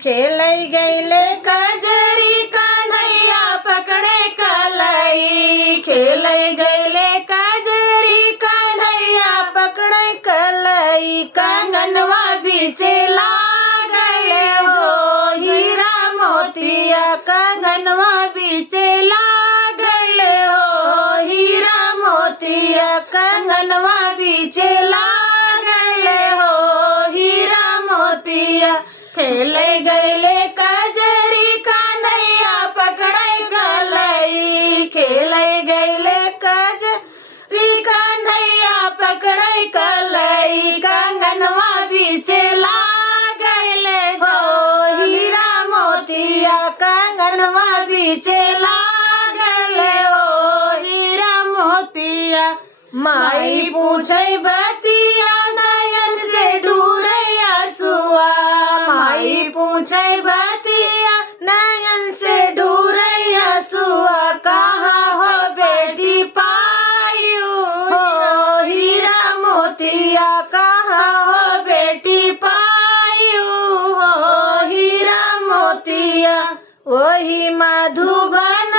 खेलै गैले कजरी कन्हैया पकड़े कलाई। खेलै गैले कजरी कन्हैया पकड़े कलाई। कंगनवा बीचे लागल हो हीरा मोतिया। कंगनवा बीचे लागल हो हीरा मोतिया। कंगनवा बीचे लागल हो हीरा मोतिया। खेलै गैले कजरी कन्हैया पकड़ै कलाई। खेलै गैले कजरी कन्हैया पकड़ै कलाई। कंगनवा बीचे लागल हो हीरा मोतिया। कंगनवा बीचे लागल हो हीरा मोतिया। माई पूछै बतिया नयन से ढूरै आंसुआ। माई पूछै बतिया नयन से ढूरै आंसुआ। कहाँ हो बेटी पायु हो हीरा मोतिया। कहाँ हो बेटी पायु हो हीरा मोतिया। वही मधुबन